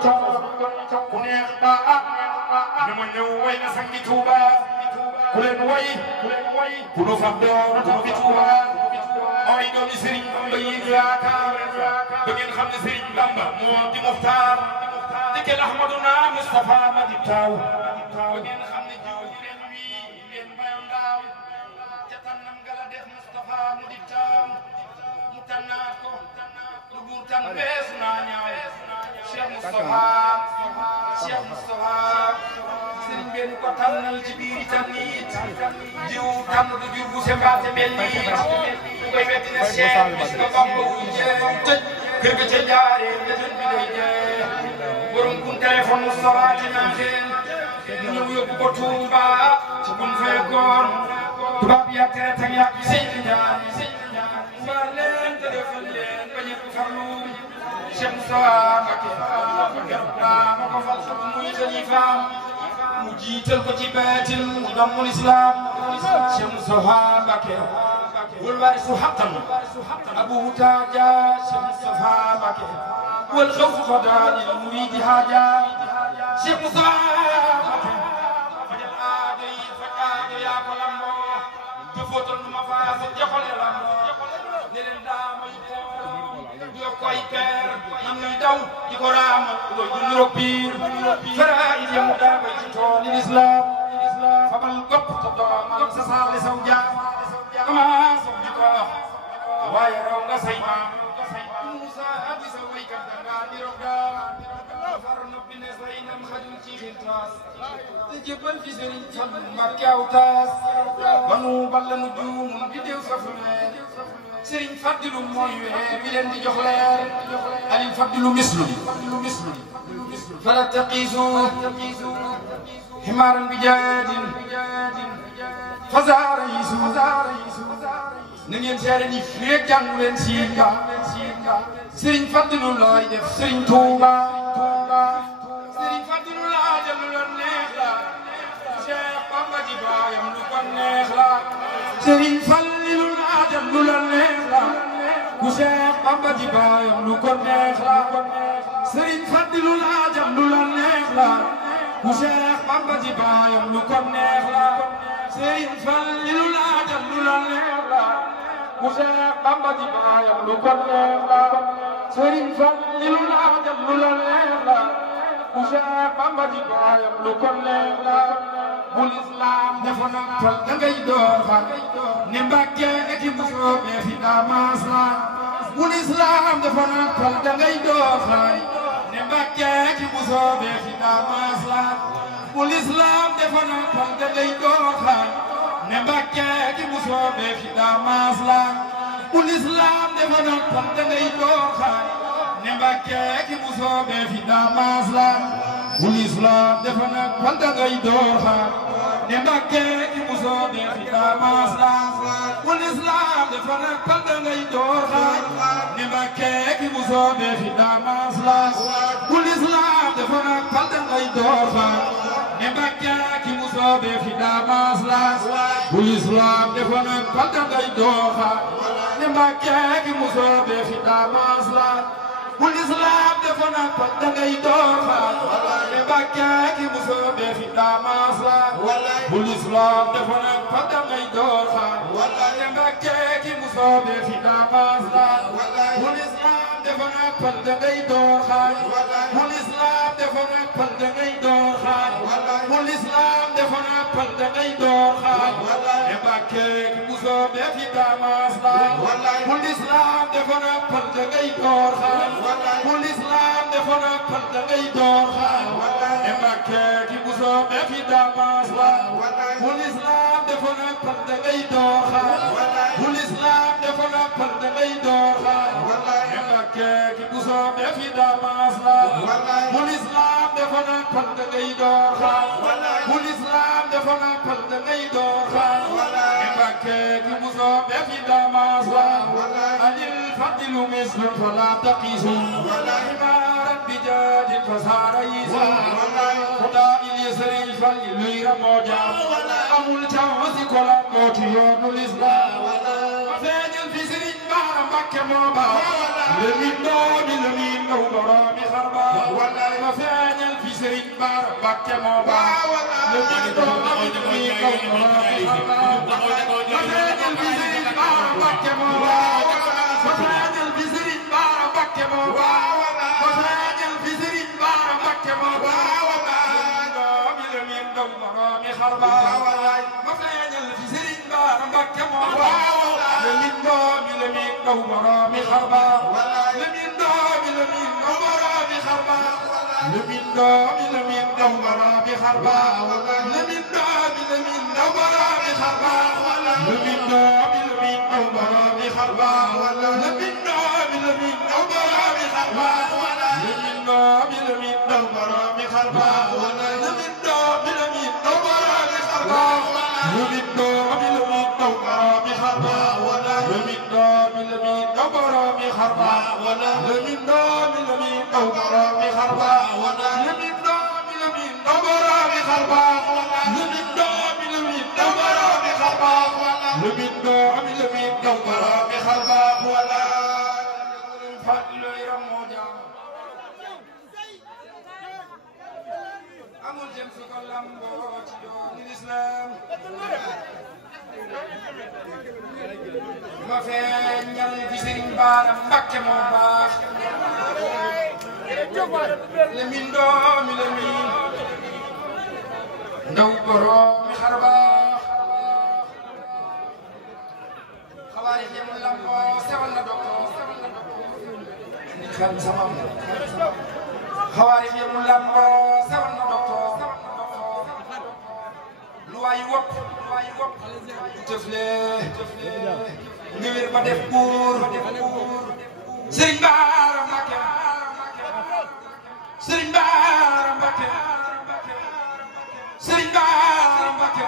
ku neex ba ni ma ñëw way na sangi Tuuba ku leen way ku nu fab doom ku fi Tuuba mooy doomi Sëriñ Bamba yi yaakaar ba ngeen xam ne Sëriñ Bamba moo di Muxtaar dikel Ahmaduna Mustafa ma di taaw ba ngeen xam ne jiw ren wi ngeen bayoon daaw ca tànnam gala def Mustafa mu di taaw mu tànnaat ko lu buur tànn beesu naa ñaaw Cheikh Moustapha sëriñ benn ko tànnal ci biir tànnit jiw tànn du jur bu sembaate mel nii ku koy wetti ne Cheikh bis ko Bamba wuy jee tëj kër ga ca jaaree te jën bi day jee borom kun téléphone Moustapha te naa xeen ñëw yóbbu ko Touba ci kun fekkoon tubaab yaa tere tag yaa ki sëñ Ndiaye mbaar leen te defal leen ba ñëpp farlu Cheikh Moustapha Mbacké ma ko fal sax muy xalifaam mu jiital ko ci baatil mu doon islam Cheikh Moustapha Mbacké wal warisu haqqan Abu Taja Cheikh Moustapha Mbacké wal khawfu fadani muridi haja Cheikh Moustapha Mbacké fajal aajo yi faj aajo yaa ko lambo te footal nu ma faase joxole lambo ne leen daama yi yo koy peer nam ñuy daw di ko raamal loy du niroog biir faraid yamu daa bay ci tool l'islam fabal gopp sa doomal sa saali saw jaar commence di ko wax waaye raw nga say maam Moussa abi sa waykat da ngaa niroog daal far noppi ne say nam xajul ci xiltaas te jëppal fi sëriñ Fallu Mbàkke aw taas manu balla nu juumun di dew safu leen Sëriñ Fadilu mooy weer bi leen di jox leer Aliou Fadilu mislu fala taqiisu himaaran bi jaadin fazaara yisu na ngeen seere ni feeg jàngu leen siinga Sëriñ Fadilu looy def Sëriñ Tuuba Sëriñ Fadilu laa jël lu la neex la Cheikh Bamba di baayam lu ko neex la Sëriñ Fadilu laa jël lu la neex la ku Cheikh Bamba di baayam lu ko neex la Sëriñ Fadilu laa jël lu la neex la ku Cheikh Bamba di baayam lu ko neex la Sëriñ Fadilu laa jël lu la neex la ku Cheikh Bamba di baayam lu ko neex la Sëriñ Fadilu laa jël lu la neex la ku Cheikh Bamba di baayam lu ko neex la bu l'islam defoon na fal da ngay door xam ne Mbàkke eki bu soobee fi daa maas la bu l'islam defoon na fal da ngay door xam ne Mbàkke eki bu soobee fi daa maas la bu l'islam defoon na fal da ngay door xam ne Mbàkke eki bu soobee fi daa maas la bu l'islam defoon na fal da ngay door xam ne Mbàkke eki bu soobee fi daa maas la bu l'islam defoon na fal da ngay door xam ne Mbàkke ki bu soobee fi daa maas la bu l'islam defoon na fal da ngay door xam ne Mbàkke ki bu soobee fi daa maas la bu l'islam defoon na fal da ngay door xam ne Mbàkke ki bu soobee fi daa maas la bu l'islam defoon na fal da ngay door xam ne Mbàkke ki bu soobee fi daa maas la bu l'islam defoon na fal da ngay door xam ne Mbàkke ki bu soobee fi daa maas la bu l'islam defoon na fal da ngay door xam ne Mbàkke ki bu soobee fi daa maas la bu l'islam defoon na fal da ngay door xam bu l'islam defoon na fal da ngay door xam bu l'islam defoon na fal da ngay door xam ne Mbàkke ki bu soobee fi daa maas la bu l'islam defoon na fal da ngay door xam bu l'islam defoon na fal da ngay door xam ne Mbàkke ki bu soobee fi daa maas la bu l'islam defoon na fal da ngay door xam bu l'islam defoon na fal da ngay door xam ne Mbàkke ki bu soobee fi daa maas la bu l'islam defoon na fal da ngay door xam bu l'islam defoon na fal da ngay door xam ne Mbàkke ki bu soobee fi daa maas la alil fadilu mislu fala taqisu himaaran bi jaadin fasaara yisu xudaa ili Sëriñ Fallu luy ramoo jaam amul caw si kolam mooti yoonu l'islam ma feeñal fi Sëriñ Bara Mbàkke moo baax le min doomi le min naw boroomi xarba ma Serigne Bara Mbacké moo baax le min doomi le min kaw boroomi xarbaax masaañal bi Serigne Bara Mbacké moo baax masaañal bi Serigne Bara Mbacké moo baax masaañal bi Serigne Bara Mbacké moo baax le min kaw boroomi xarbaax masaañal bi Serigne Bara Mbacké moo baax le min doomi le min kaw boroomi xarbaax le min doomi le min kaw boroomi xarbaax le min doomi le min kaw boroomi xarbaax le min doomi le min kaw boroomi xarbaax le min doomi le min kaw boroomi xarbaax le min doomi le min kaw boroomi xarbaax le min doomi le min kaw boroomi xarbaax le min doomi le min kaw boroomi xarbaax le min doomi le min kaw boroomi xarbaax le min doomi le min kaw boroomi xarbaax le min doomi le min kaw boroomi xarbaax le min doomi le min kaw boroomi xarbaax le min doomi le min kaw boroomi xarbaax le min doomi le min kaw boroomi xarbaax wala fadlu moo jaam amul jëm fi ko lamboo ci yoonu lislaam ma feeñal fi Serigne Bara Mbacké moo baax le min doomi le min ndaw boroomi xarbaax xawaari yemul lamboo sewal na doktor ni xam sama xawaari yemul lamboo sewal na doktor lu waay wopp tëflee nga wér ba def buur Serigne Bara Mbacké Serigne Bara Mbacké Serigne Bara Mbacké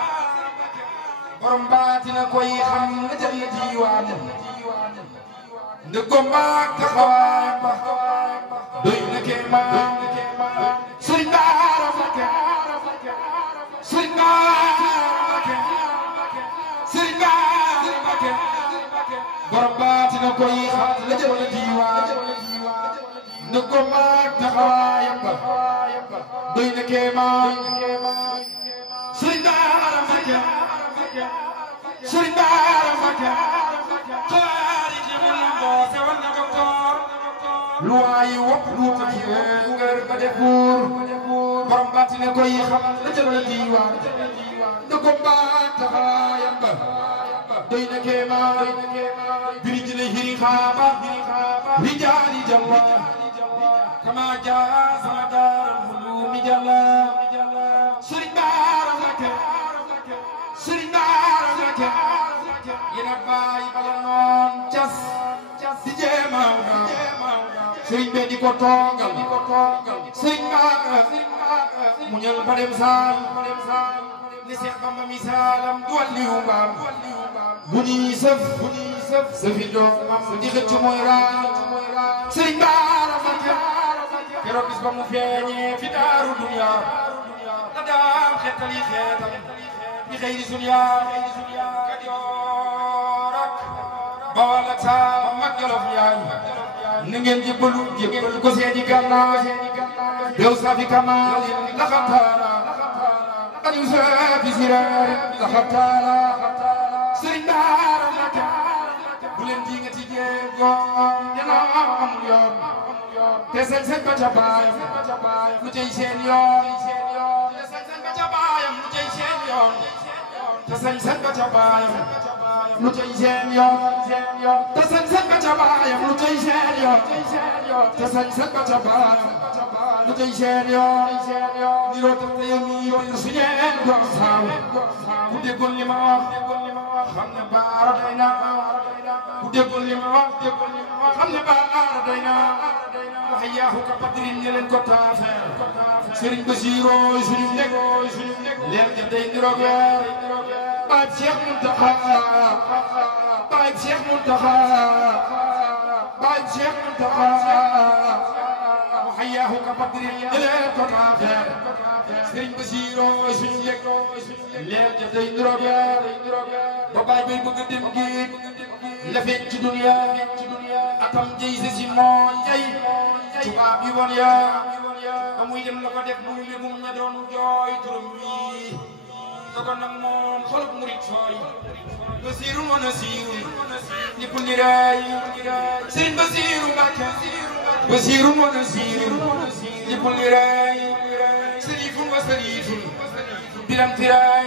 borom baatina koy xam nga jël diwaan nde gombaak taxawaayam ba doy na kéemaan Serigne Bara Mbacké Serigne Bara Mbacké Serigne Bara Mbacké borom baatina koy xam nga jël diwaan nde gombaak taxawaayam ba doy na kéemaan Serigne Bara Mbacké Serigne Bara Mbacké xaari ci mu lamboo sewal na doktor lu waay wax lu tax ngër ba def buur borom baatina koy xam la jël diwaan nde gombaak taxawaayam ba doy na kéemaan birijile hiri xaaba rijaali jalla kama jaa sama daaral hulumi jalla Serigne Bara Mbacké Serigne Bara Mbacké yena baay bala noon cas di jeemaw na Serigne be di ko toogal Serigne Bara muñal ba dem saan ni Seex Bamba misaalam du walliyu mbaam bu ñuy sëf sëfi doomam di xëcc mooy raam Serigne Bara Mbacké keroog bis ba mu feeñee fi daaru dunya la daam xeetali xeetam bi xëyri sunya Kajoor ak Bawol ak Saalum ak Jolof yaay na ngeen jébbalu ko seeni gànnaay dew safi kamaal laxataara qad yusafi siraar laxataara Serigne Bara Mbacké bu leen di nga ci jéego dina am yoon te sañ ba ca baayam lu cay seen yoon te sañ ba ca baayam lu cay seen yoon te sañ ba ca baayam lu cay seen yoon te sañ ba ca baayam lu cay seen yoon te sañ ba ca baayam lu cay seen yoon ni loo tax te yow mii yoon suñu doon saaw ku déggoon li ma wax xam ne Bara doy na ku déggoon li ma wax xam ne Bara doy na wax yaaxu ka padrin ne leen ko taafeer Serigne Bassirou suñu nekk leer ja day niroog weer baay Cheikh Mountakha baay Cheikh Mountakha baay Cheikh Mountakha wax yaaxu ka padrin ne leen ko taafeer Serigne Bassirou suñu nekk leer ja day niroog weer ba baay bay bëgg dem géej la feeñ ci dunya atam jëy si moo njay tubaab yi woon yaa ba muy dem la ko def muy legum ña doon jooy turam wi dogon nag moom xolub murit sooy Basiru mën a siiru ni ku liraay Sëriñ Basiru Mbàkke Basiru mën a siiru ni ku liraay sëriifun wa sëriifun bilam tiraay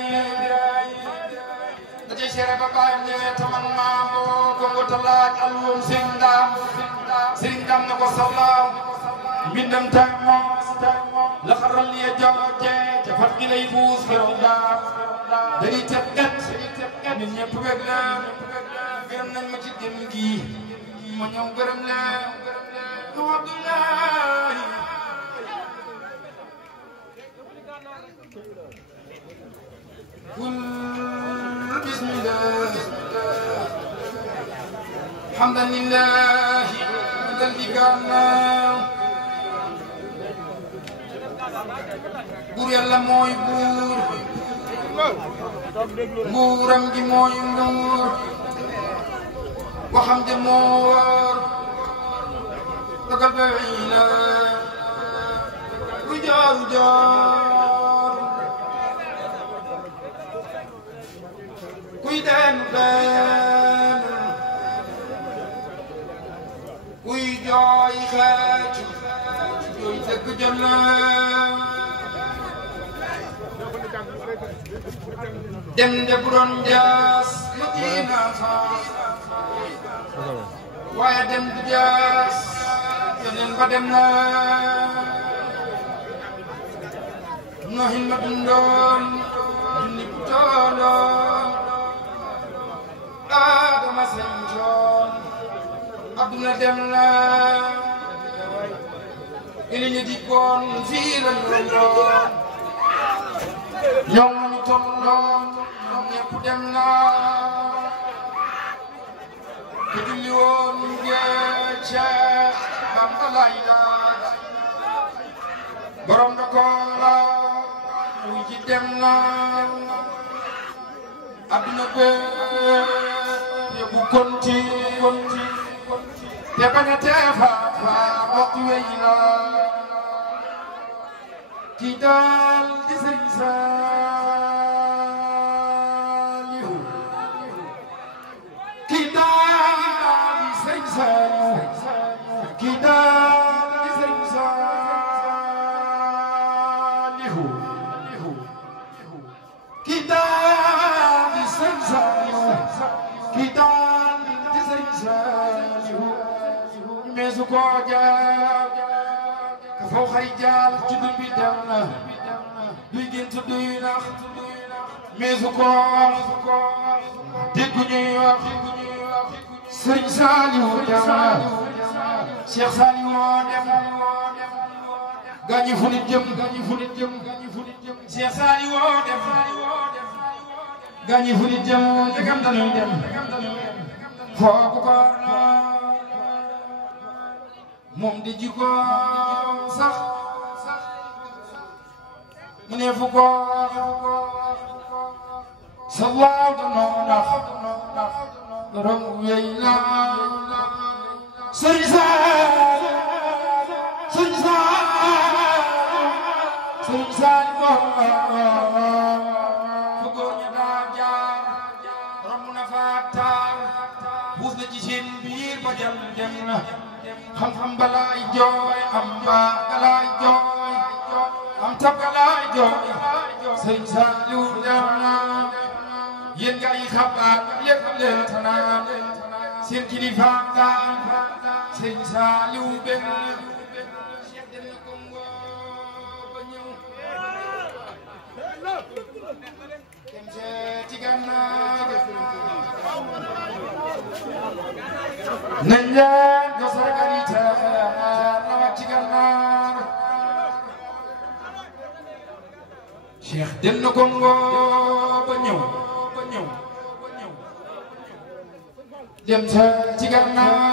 daje sere ba baayam ñëwee taman maam ko ngo talaaj alwoom Sëriñ Daam na ko sawlaaw mbindam tag moom la xaral li jooje ca fat gi lay fuus firaw daam dañuy teb gat nit ñëpp bëgg la gërëm nañ ma ci dem gi ma ñëw gërëm la Abdoulaye kul bismillah hamdan lillahi dal di gànnaaw buur yàlla mooy buur nguuram gi mooy nguur waxam ja moo wóor dogal ba wéy na lu jaar jaar kuy dem dem kuy jooy xeetu jooy dëgg jot na dem de bu doon jaas lu diina faas waaye dem du jaas yeneen ba dem na nohin ma dundoon junni bu tooloon Adama sañcoon adduna dem na ili ñu dikkoon fii la ñu romboon ñoom ñu tolloon ñoom ñëpp dem na te julli woon géece Bamba lay laaj borom da koola muy ci dem na adduna bee yóbbu konti te bañ a teefa waxtu wey na kii daal di Sëriñ Saaliw kii daal di Sëriñ Saaliw kii daal di Sëriñ Saaliw kii daal di Sëriñ Saaliw kii daal di Sëriñ Saaliw meesu ko jaar ka faw xari jaar ci dun bi dem na duy gént duy nax meesu ko déggu ñuy wax Sëriñ Saaliw dem na Cheikh Saaliw moo dem gaañi fu nit jëm Cheikh Saaliw moo dem gaañi fu nit jëm dëggam dañuy dem foogu ko moom di jikko sax mu ne fu ko salaaw danoo nax borom wey na Sëriñ Saaliw Sëriñ Saaliw fu góor ña daa jaar romb na fa taar buus na ci seen biir ba jàll dem na xam-xam balaay jooy am baax balaay jooy am tab balaay jooy Sëriñ Saaliw dem na yéen gaa yi xabaar yëpp leen tanaan seen kilifa daan Sëriñ Saaliw benn Cheikh dem na Congo ba ñëw dem seeti Gànnaar nañ leen ko sargalite na wàcc Gànnaar Cheikh dem na Congo ba ñëw dem seeti Gànnaar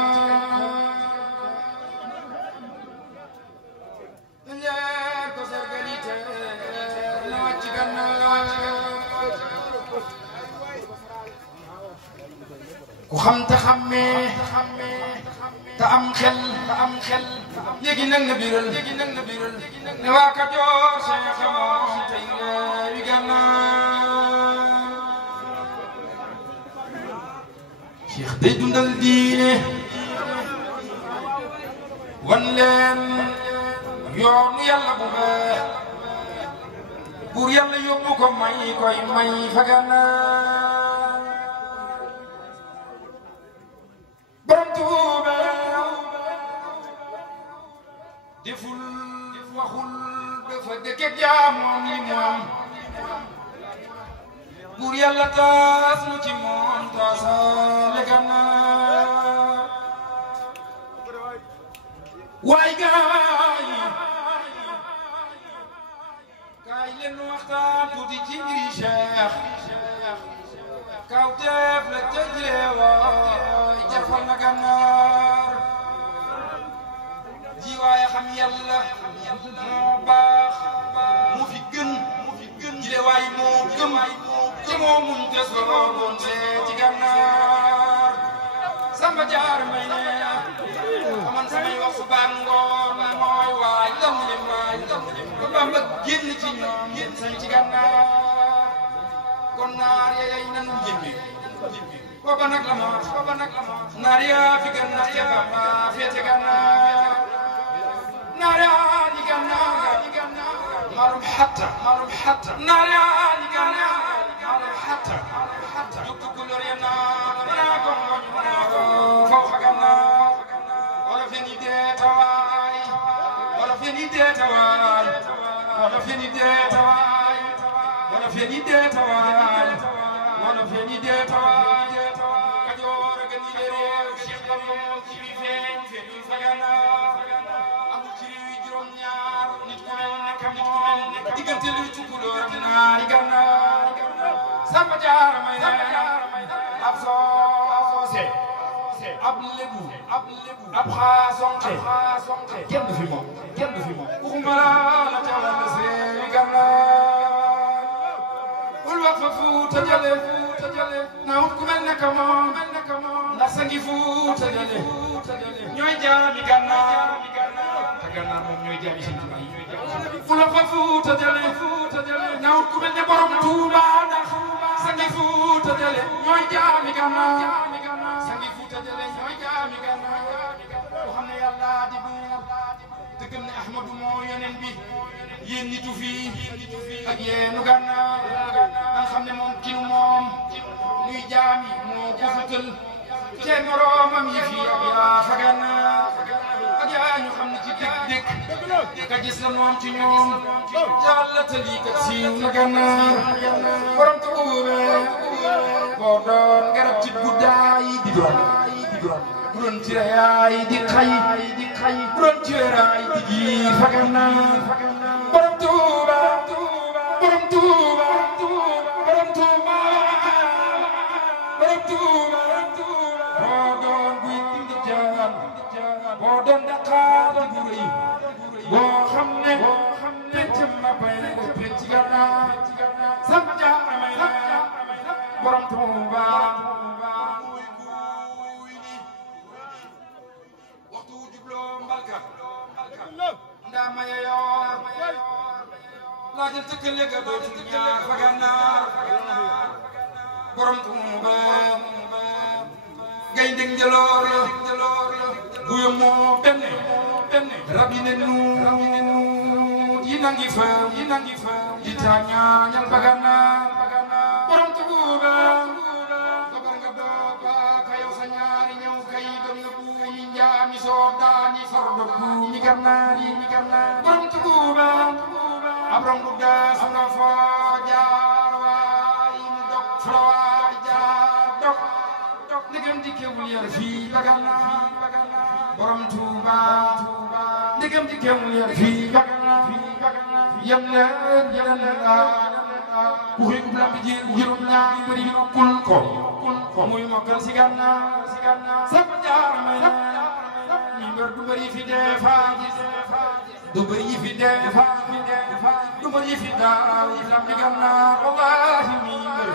nañ leen ko sargalite na wàcc Gànnaar ku xam te xammee te am xel léegi nag na biral ne waa Kajoor Cheikh moom tey wi Gànnaar Cheikh day dundal diine wan leen yoonu yàlla bu baax buur yàlla yóbbu ko may koy may fa Gànnaar borom Tuuba deful waxul dafa dëkk jaamoom li mu am buur yàlla taas mu ci moom taasale Gànnaar waay gaay kaay leen waxtaan tuuti ci mbiri Cheikh kawteef la jëjëlee waay jafal na Gànnaar ji waaye xam yàlla moo baax mu fi gën jile waay moo gëm ci moo muñ des ba doon ci Gànnaar Samba Jaar may ne man samay wax su baax ngoon mooy waay damu leen waay ba Bamba génn ci ñoom génn sañ ci Gànnaar kon naar yeyay nanu jëmmi booba nag la moos naar yaa fi gën na ca Bamba féete Gànnaar naar yaa di Gànnaar marum hatta naar yaa di Gànnaar marum hatta jukku kulor ya naar wana ko ngoñ wana ko fawxa Gànnaar wala fe ni deeta waay wala fe ni deeta waay wala fe ni deeta waay wala fe ni deeta waay wala fe ni deeta waay Kajoor a gën yi réew Cheikh Bamba moom ci bi feeñ fa Gànnaar amul ci réew yi juróom-ñaar nit ku mel ne ka moom diggante luy tukulóor ak naari Gànnaar Samba Jaar may ab soose ab lebu ab xaasonte kenn du fi moom waxuma la tawal see Gànnaar bul wax fa Fuuta Jale na wut ku mel ne ka moom ndax sangi Fuuta Jale ñooy jaami Gànnaar te Gànnaar moom ñooy jaami Sëñ Tuubaa bul wax fa Fuuta Jale na wut ku mel ne borom Tuuba ndax sangi Fuuta Jale ñooy jaami Gànnaar sangi Fuuta Jale ñooy jaami Gànnaar boo xam ne yàlla di buur te gëm ne Ahmadu moo yonent bi yéen nitu fii ak yéenu Gànnaar nga xam ne moom kinu moom nuy jaami moo ko fëtal cee moroomam yi fii ak yaa fa Gànnaar ak yaa ñu xam ne ci dëkk ka gis la moom ci ñoom jàlla tali kat siiw na Gànnaar borom Tuuba boo doon garab ci guddaay di doon bu doon ci raay di xay bu doon ci raay di ji fa Gànnaar borom Tuuba borom Tuuba borom Tuuba borom Tuuba boo doon guy dindi jaan boo doon Dakar di bu rëy boo xam ne penc ma bay penc Gànnaar Samba Jaar may borom Tuuba waxtu jubloo mbalka ndaa maya yor laajal tëkkale ga dootul ñaar fa Gànnaar borom Tuuba gaynde njaloor buyo moo benn rab yi ne nuut yi nangi fa di taañaañal fa Gànnaar borom Tuuba dogar nga dooba ka yow sa ñaari ñëw kay doon nga buumi njaami soo daani fardo buumi Gànnaar borom Tuuba ab rongu daa sa nga foo jaar waay mu dog fula waay jaar dog ndegam dikkewul yar fii ba Gànnaar borom Tuuba ndegam dikkewul yar fii ba Gànnaar yem leen ku xëy ubbi lambi ji juróom-ñaar bëri kul ko muy mokkal si Gànnaar Samba Jaar may ñi mbër du bëri fi dee faa gis du bëri fi dee faa du bëri fi daaw lambi Gànnaar wallaahi mi mbër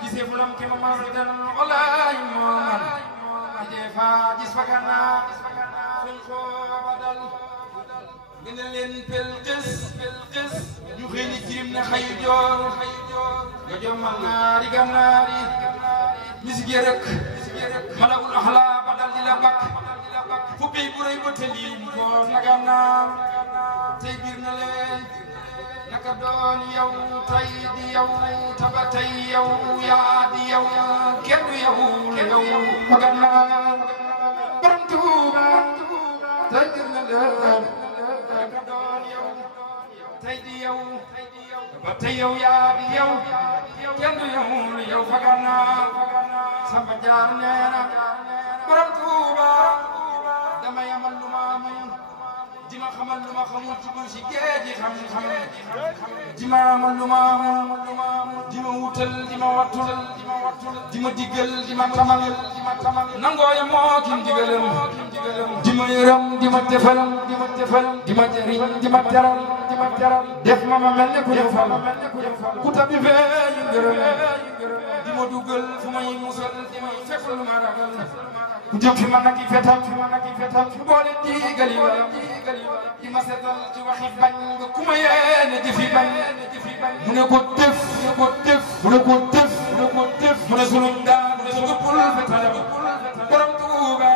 gisee fu lam ki ma mas dan wallaahi moo man di dee faa gis fa Gànnaar badal gëna leen pel xis ñu xëy ni jirim na xayu joor nga jommal naari gannaari misige rek malagul axla badal di la bakk fu béy bu rëy ba tëliim ko nagam naa tey biir na leen naka doon yow tay di yow taba tay yow yaa di yow kenn du yow la yow nagam naa borom Tuuba tey biir na leen naka doon yow tay di yow taba tay yow yaa di yow kenn du yow la yow nagam naa Samba Jaar nee na borom Tuuba dama yamal lu ma amul di ma xamal lu ma xamul ci si géej gi xam-xam di ma amal lu ma amul di ma wutal di ma wattul di ma diggal di ma tamal nangoo ya moo ki ndigalam di ma yërëm di ma defal di ma jëriñ di ma teral def ma mel ne ku ñu fal ku tabi fee ñu gërëm di ma dugal fu may musal di ma fekk lu ma ragal ku jóg fi man nag i fetal fu boole digali wala di ma seetal ci waxi bañ nga ku ma yéene di fi bañ mu ne ko def mu ne ko def mu ne sunu ndaa mu ne sunu pul fetalam borom Tuuba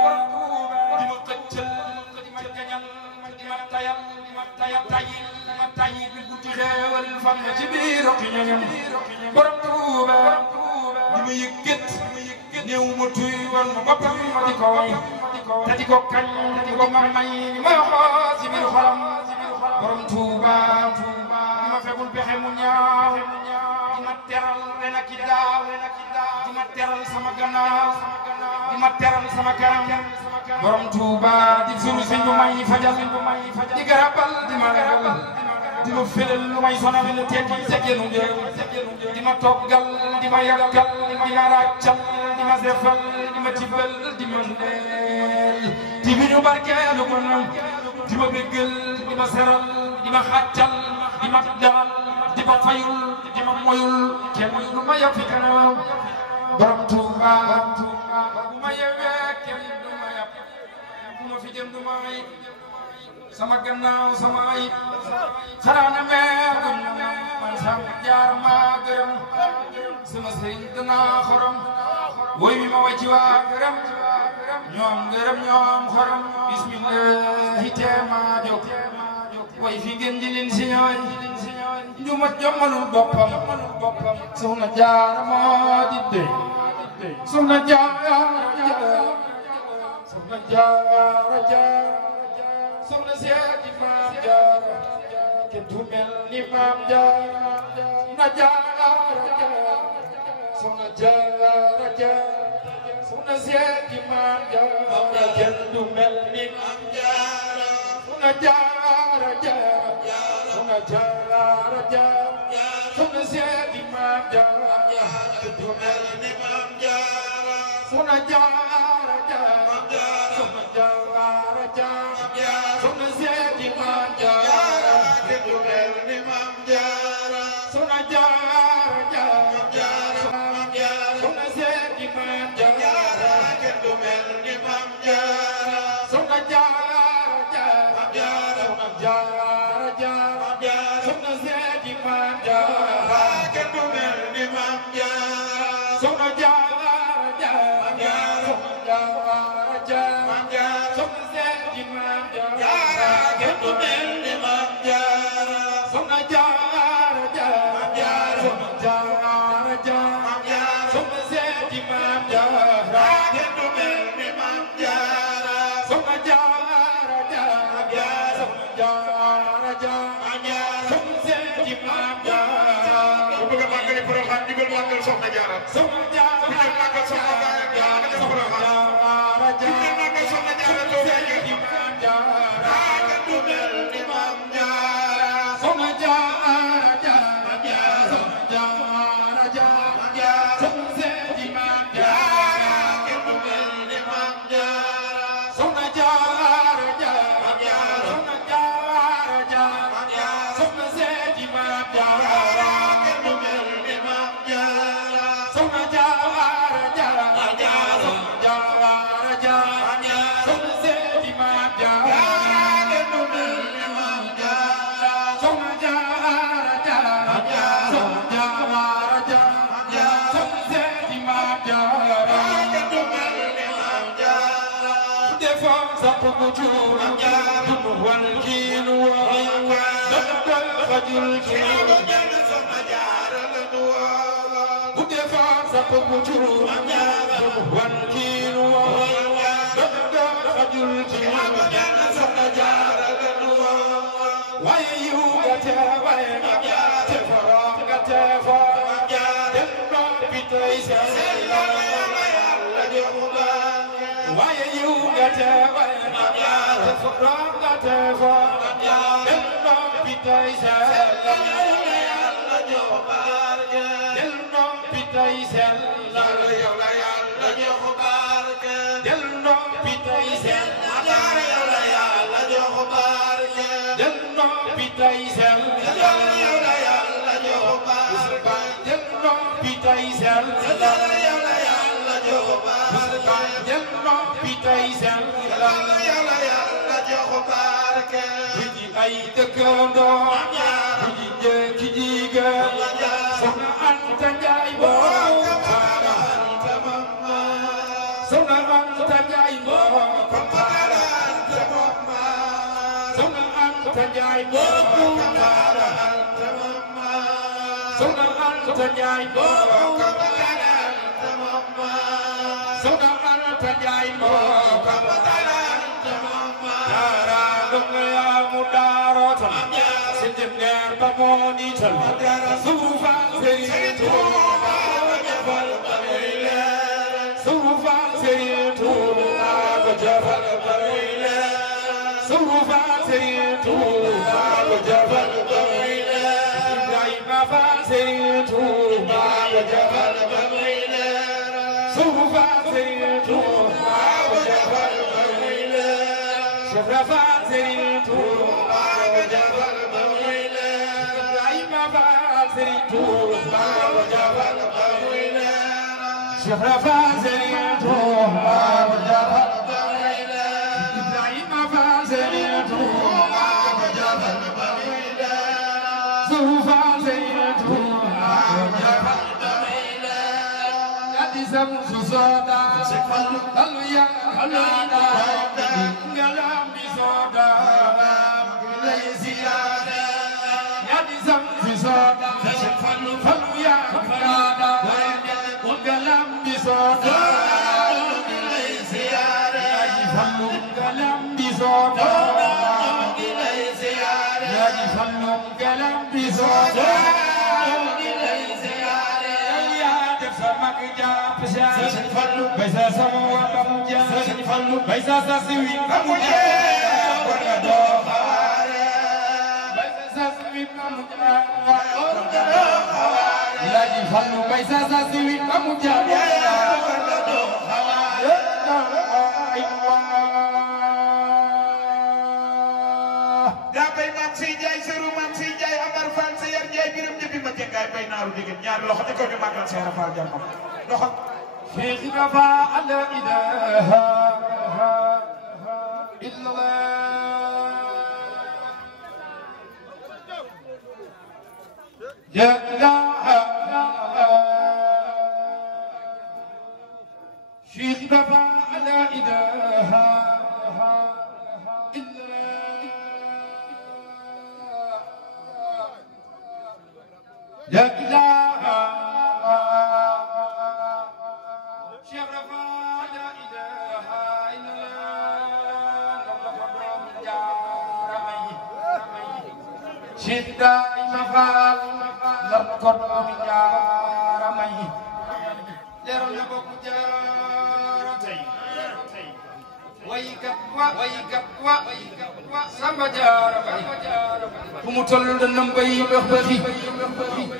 di ma xëccal di ma jañal di ma tayil bi bu ci xeewal fan ma ci biir rokki ñoñam borom Tuuba di ma yëgget néew ma tuy woon ma boppam ma di ko way te di ko kañ te di ko may ma yoxoo ci biir xolam borom Tuuba di ma fegul pexe mu ñaaw di ma teral ren ak i daaw di ma teral sama gannaaw di ma teral sama kanam borom Tuuba di sunu si ñu may fajal di garabal di ma ragal di ma fëlal lu may sonal tegginu njëw di ma toggal di ma yàggal di ma ràccal di ma zefal di ma tibbal di ma ndeel di bi ñu barkeelu ko nag di ma béggal di ma seral di ma xàccal di ma dalal di ma fayul di ma moyul kenn du ma yab fi kanam borom Tuuba bu ma yewee kenn du ma yab bu ma fi jëm du ma ayib sama gannaaw sama ayib xanaa na meer gëm man Samba Jaar maa gërëm sama sëriñ danaa xorom woy mi ma wàcci waa gërëm ñoom gërëm ñoom xorom bismillahi teema jóg way fi ngeen di leen si ñooy ñu ma jommalul boppam Soxna Jaara moo di dey Soxna Jaara Soxna Jaara Soxna seeti Maam Jaara kenn du mel ni Maam Jaara Soxna Jaara Soxna Jaara Soxna seeti Maam Jaara kenn du mel ni Maam Jaara Soxna Jaara Soxna Jaara Soxna seeti Maam Jaara kenn du mel ni Maam Jaara Soxna Jaara Soxna Jaara Soxna seeti Maam Jaara kenn du mel ni Maam Jaara Soxna Jaara Soxna seeti Maam Jaara kenn du mel ni Maam Jaara Soxna Jaara Soxna seeti Maam Jaara kenn du mel ni Maam Jaara Soxna Jaara Soxna seeti Maam Jaara kenn du mel ni Maam Jaara Soxna Jaara Soxna seeti Maam Jaara kenn du mel ni Maam Jaara Soxna Jaara Soxna seeti Maam Jaara ku bëgg a màggali Porokhane digal màggal Soxna Jaara Soxna Jaara ku bëgg màggal Soxna Jaara digal màggal Soxna Jaara seeti Maam Jaara kenn du mel ni Maam Jaara Soxna Jaara Soxna seeti Maam Jaara kenn du mel ni Maam Jaara Soxna Jaara Soxna seeti Maam Jaara kenn du mel ni Maam Jaara Soxna Jaara Soxna seeti Maam Jaara بجور والكين خجل ودفع سقف بجور والكين خجل ay dëkkandoo ki jigéen ki jigéen soxna Anta Njaay boo soxna Anta Njaay boo soxna Anta Njaay boo soxna Anta Njaay boo soxna Anta Njaay boo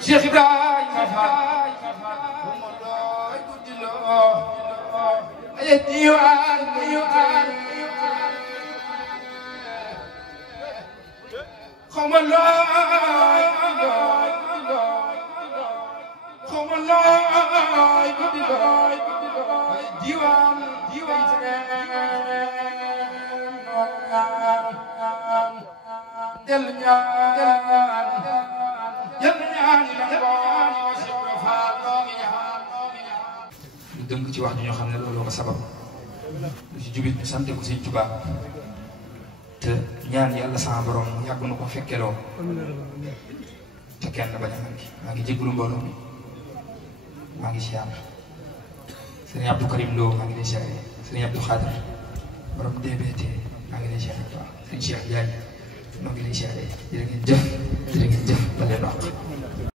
Cheikh Ibrahima Fall ay diwaan xawma looy diwaan del ñaan lu dëng ci wax ñoo xam ne loolu ko sabab lu ci jubit ñu sante ko Sëñ Tuubaa te ñaan yàlla sama borom yàgg na ko fekkeloo te kenn bañ a manqué maa ngi jégalu mbooloo mi maa ngi siyaar sëriñ Abdou Karim Lo maa ngi lay siyaare sëriñ Abdou Khadir borom DBT maa ngi lay siyaare waaw sëriñ Cheikh Diagne maa ngi lay siyaare jërë ngeen jëf ba leen wax